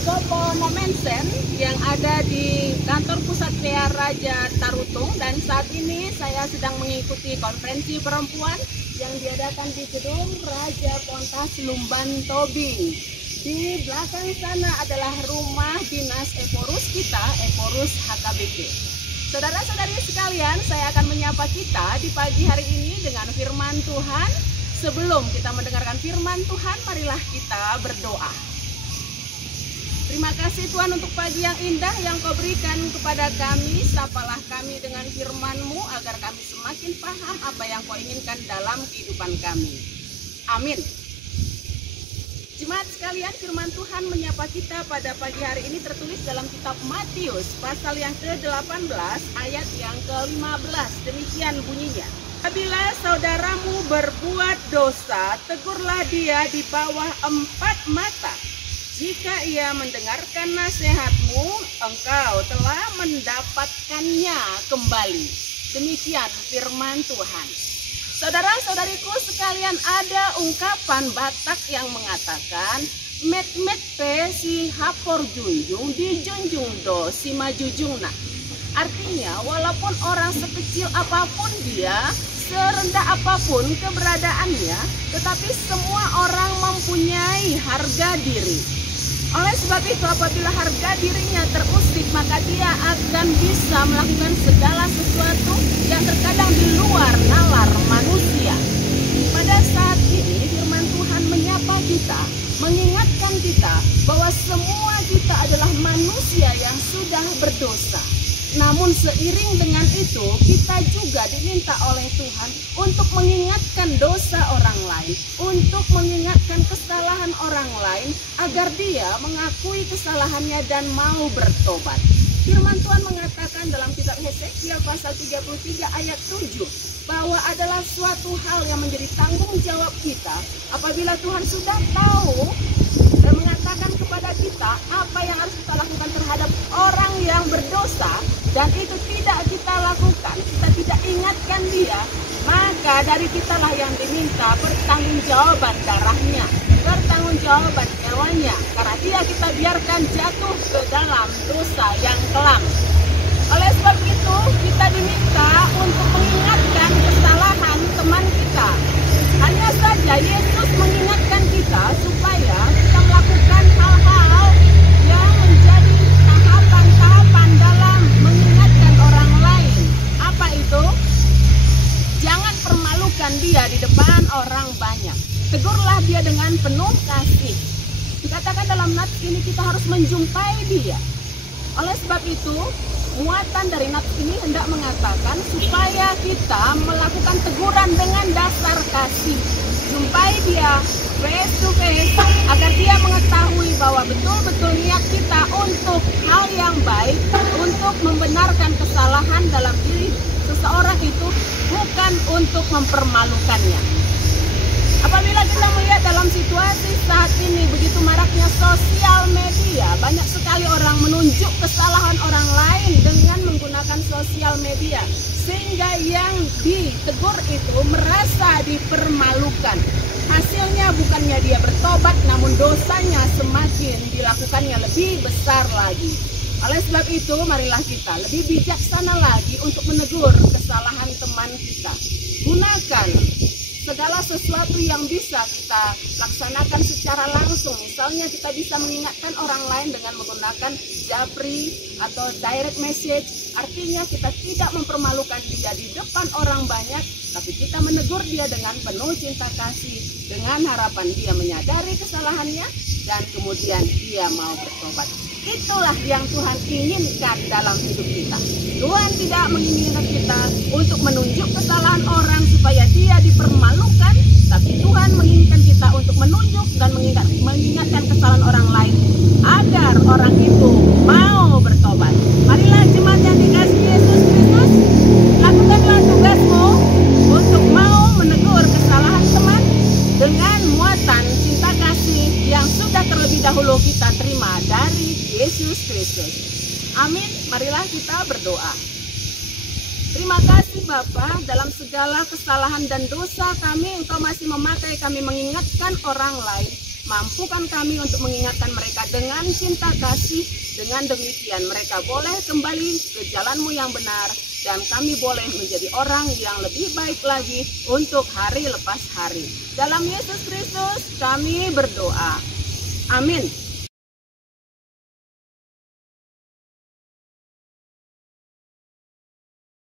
Koponomensen yang ada di kantor pusat PA Raja Tarutung, dan saat ini saya sedang mengikuti konferensi perempuan yang diadakan di gedung Raja Pontas Lumban Tobing. Di belakang sana adalah rumah dinas Eporus kita, Eporus HKBP. Saudara-saudari sekalian, saya akan menyapa kita di pagi hari ini dengan firman Tuhan. Sebelum kita mendengarkan firman Tuhan, marilah kita berdoa. Terima kasih Tuhan untuk pagi yang indah yang Kau berikan kepada kami. Sapalah kami dengan firman-Mu agar kami semakin paham apa yang Kau inginkan dalam kehidupan kami. Amin. Jemaat sekalian, firman Tuhan menyapa kita pada pagi hari ini tertulis dalam kitab Matius pasal yang ke-18 ayat yang ke-15. Demikian bunyinya. Apabila saudaramu berbuat dosa, tegurlah dia di bawah 4 mata. Jika ia mendengarkan nasihatmu, engkau telah mendapatkannya kembali. Demikian firman Tuhan. Saudara-saudariku sekalian, ada ungkapan Batak yang mengatakan met pe si hapor junjung dijunjung do si majujungna. Artinya, walaupun orang sekecil apapun dia, serendah apapun keberadaannya, tetapi semua orang mempunyai harga diri. Oleh sebab itu, apabila harga dirinya terusik, maka dia akan bisa melakukan segala sesuatu yang terkadang di luar nalar manusia. Pada saat ini, firman Tuhan menyapa kita, mengingatkan kita bahwa semua kita adalah manusia yang sudah berdosa. Namun seiring dengan itu, kita juga diminta oleh Tuhan untuk mengingatkan dosa orang lain, untuk mengingatkan kesalahan orang lain, agar dia mengakui kesalahannya dan mau bertobat. Firman Tuhan mengatakan dalam kitab Hesekiel pasal 33 ayat 7, bahwa adalah suatu hal yang menjadi tanggung jawab kita apabila Tuhan sudah tahu dan mengatakan kepada kita apa yang harus kita lakukan terhadap orang yang berdosa, dan itu tidak kita lakukan, kita tidak ingatkan dia, maka dari kitalah yang diminta pertanggungjawaban darahnya, pertanggungjawaban nyawanya, karena dia kita biarkan jatuh ke dalam dosa yang kelam. Oleh sebab itu, kita diminta untuk mengingatkan kesalahan teman kita. Hanya saja Yesus mengingatkan kita supaya kita melakukan hal-hal yang menjadi tahapan-tahapan dalam mengingatkan orang lain. Apa itu? Jangan permalukan dia di depan orang banyak. Tegurlah dia dengan penuh kasih. Dikatakan dalam nats ini kita harus menjumpai dia. Oleh sebab itu, muatan dari nats ini hendak mengatakan supaya kita melakukan teguran dengan dasar kasih. Jumpai dia face to face agar dia mengetahui bahwa betul-betul niat kita untuk hal yang baik, untuk membenarkan kesalahan dalam diri seseorang itu, bukan untuk mempermalukannya. Apabila kita melihat dalam situasi saat ini begitu maraknya sosial media, banyak sekali orang menunjuk kesalahan orang lain dengan menggunakan sosial media, sehingga yang ditegur itu merasa dipermalukan. Hasilnya bukannya dia bertobat, namun dosanya semakin dilakukannya lebih besar lagi. Oleh sebab itu, marilah kita lebih bijaksana lagi untuk menegur kesalahan teman kita. Gunakan segala sesuatu yang bisa kita laksanakan secara langsung. Misalnya kita bisa mengingatkan orang lain dengan menggunakan japri atau direct message. Artinya kita tidak mempermalukan dia di depan orang banyak, tapi kita menegur dia dengan penuh cinta kasih, dengan harapan dia menyadari kesalahannya dan kemudian dia mau bertobat. Itulah yang Tuhan inginkan dalam hidup kita. Tuhan tidak menginginkan kita untuk menunjuk kesalahan orang supaya dia dipermalukan, tapi Tuhan menginginkan kita untuk menunjuk dan mengingatkan kesalahan orang lain agar orang itu mau bertobat. Marilah jemaat yang dikasihi Yesus Kristus, lakukanlah tugasmu untuk mau menegur kesalahan teman dengan muatan cinta kasih yang sudah terlebih dahulu kita terima dari Yesus Kristus. Amin. Marilah kita berdoa. Terima kasih Bapa, dalam segala kesalahan dan dosa kami, Engkau masih memakai kami mengingatkan orang lain. mampukan kami untuk mengingatkan mereka dengan cinta kasih. Dengan demikian mereka boleh kembali ke jalan-Mu yang benar, dan kami boleh menjadi orang yang lebih baik lagi untuk hari lepas hari. Dalam Yesus Kristus kami berdoa. Amin.